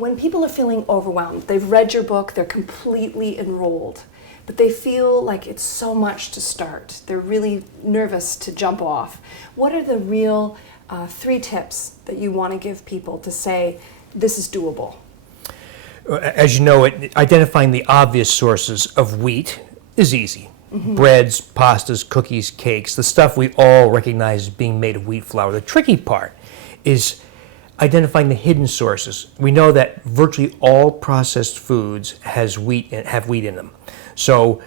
when people are feeling overwhelmed, they've read your book, they're completely enrolled, but they feel like it's so much to start. They're really nervous to jump off. What are the real 3 tips that you want to give people to say, this is doable? As you know, identifying the obvious sources of wheat is easy. Breads, pastas, cookies, cakes, the stuff we all recognize as being made of wheat flour. The tricky part is identifying the hidden sources. We know that virtually all processed foods have wheat in them. So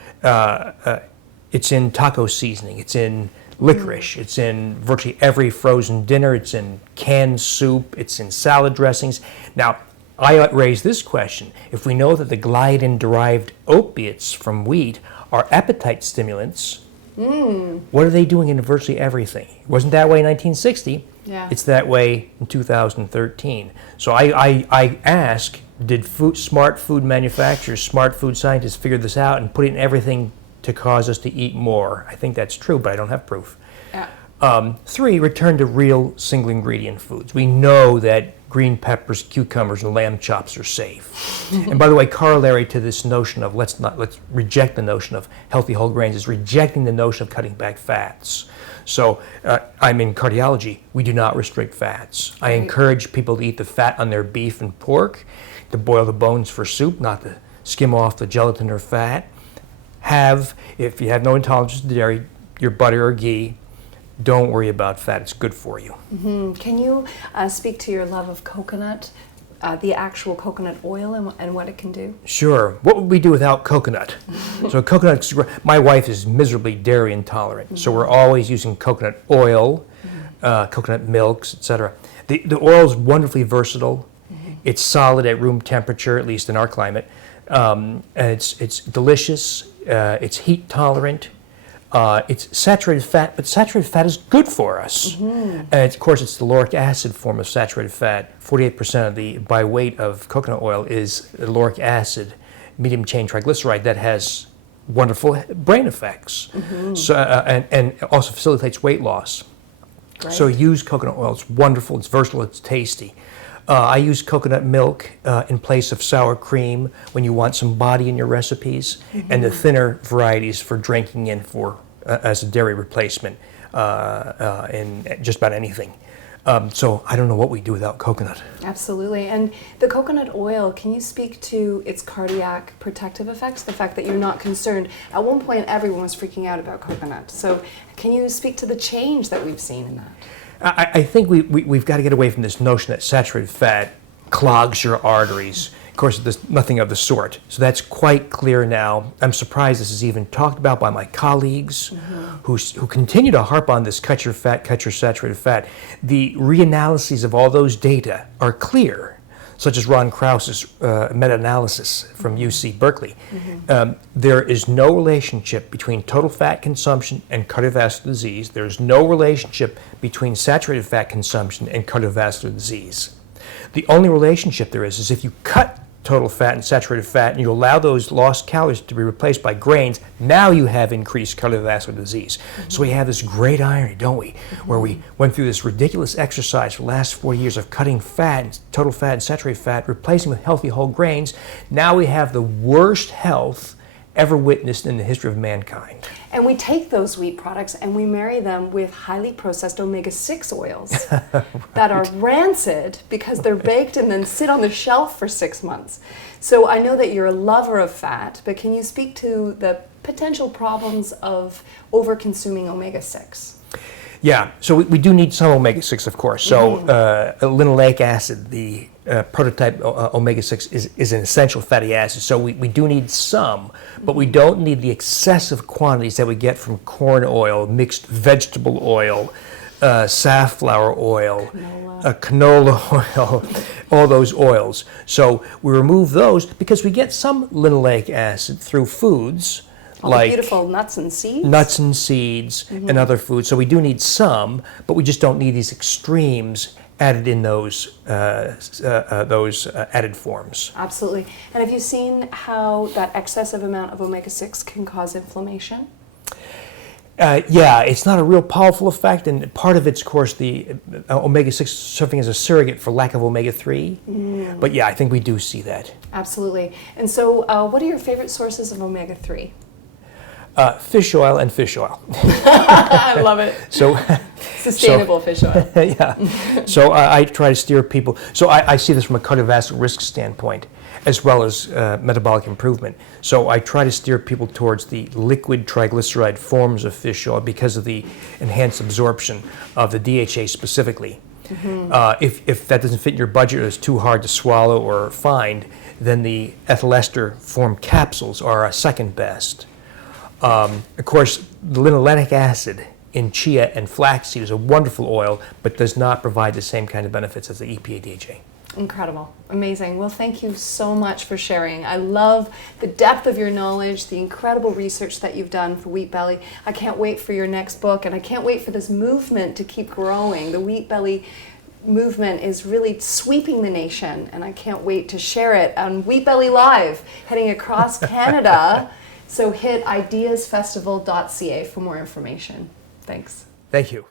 it's in taco seasoning, it's in licorice, it's in virtually every frozen dinner, it's in canned soup, it's in salad dressings. Now, I raise this question. If we know that the gliadin-derived opiates from wheat are appetite stimulants, what are they doing in virtually everything? It wasn't that way in 1960. Yeah. It's that way in 2013. So I ask, did smart food manufacturers, smart food scientists figure this out and put it in everything to cause us to eat more? I think that's true, but I don't have proof. Yeah. 3, return to real single ingredient foods. We know that green peppers, cucumbers, and lamb chops are safe. And by the way, corollary to this notion of let's reject the notion of healthy whole grains is rejecting the notion of cutting back fats. So I'm in cardiology. We do not restrict fats. I encourage people to eat the fat on their beef and pork, to boil the bones for soup, not to skim off the gelatin or fat. If you have no intolerance to dairy, your butter or ghee. Don't worry about fat, it's good for you. Can you speak to your love of coconut, the actual coconut oil and what it can do? Sure. What would we do without coconut? So coconut, my wife is miserably dairy intolerant, so we're always using coconut oil, coconut milks, etc. The oil is wonderfully versatile. It's solid at room temperature, at least in our climate. And it's delicious, it's heat tolerant. It's saturated fat, but saturated fat is good for us. And of course, it's the lauric acid form of saturated fat. 48% of the by weight of coconut oil is lauric acid, medium chain triglyceride that has wonderful brain effects. So and also facilitates weight loss. Great. So use coconut oil. It's wonderful. It's versatile. It's tasty. I use coconut milk in place of sour cream when you want some body in your recipes, and the thinner varieties for drinking in as a dairy replacement in just about anything. So I don't know what we do without coconut. Absolutely. And the coconut oil, can you speak to its cardiac protective effects, the fact that you're not concerned? At one point, everyone was freaking out about coconut. So can you speak to the change that we've seen in that? I think we've got to get away from this notion that saturated fat clogs your arteries. Of course, there's nothing of the sort. So that's quite clear now. I'm surprised this is even talked about by my colleagues who continue to harp on this cut your fat, cut your saturated fat. The reanalyses of all those data are clear, such as Ron Krause's meta-analysis from UC Berkeley. There is no relationship between total fat consumption and cardiovascular disease. There's no relationship between saturated fat consumption and cardiovascular disease. The only relationship there is if you cut total fat and saturated fat and you allow those lost calories to be replaced by grains, now you have increased cardiovascular disease. So we have this great irony, don't we, where we went through this ridiculous exercise for the last 40 years of cutting fat, total fat and saturated fat, replacing with healthy whole grains. Now we have the worst health ever witnessed in the history of mankind. And we take those wheat products and we marry them with highly processed omega-6 oils that are rancid because they're baked and then sit on the shelf for 6 months. So I know that you're a lover of fat, but can you speak to the potential problems of over-consuming omega-6? Yeah, so we do need some omega-6, of course. So linoleic acid, the prototype omega-6, is an essential fatty acid. So we do need some, but we don't need the excessive quantities that we get from corn oil, mixed vegetable oil, safflower oil, canola oil, all those oils. So we remove those because we get some linoleic acid through foods, like beautiful nuts and seeds? Nuts and seeds and other foods. So we do need some, but we just don't need these extremes added in those added forms. Absolutely. And have you seen how that excessive amount of omega-6 can cause inflammation? Yeah, it's not a real powerful effect, and part of it's, of course, the omega-6 serving as a surrogate for lack of omega-3. But yeah, I think we do see that. Absolutely. And so what are your favorite sources of omega-3? Fish oil and fish oil. I love it. So Sustainable fish oil. yeah. So I try to steer people. So I see this from a cardiovascular risk standpoint, as well as metabolic improvement. So I try to steer people towards the liquid triglyceride forms of fish oil because of the enhanced absorption of the DHA specifically. If that doesn't fit in your budget or is too hard to swallow or find, then the ethyl ester form capsules are second best. Of course, the linoleic acid in chia and flaxseed is a wonderful oil, but does not provide the same kind of benefits as the EPA DHA. Incredible. Amazing. Well, thank you so much for sharing. I love the depth of your knowledge, the incredible research that you've done for Wheat Belly. I can't wait for your next book, and I can't wait for this movement to keep growing. The Wheat Belly movement is really sweeping the nation, and I can't wait to share it on Wheat Belly Live, heading across Canada. So hit ideasfestival.ca for more information. Thanks. Thank you.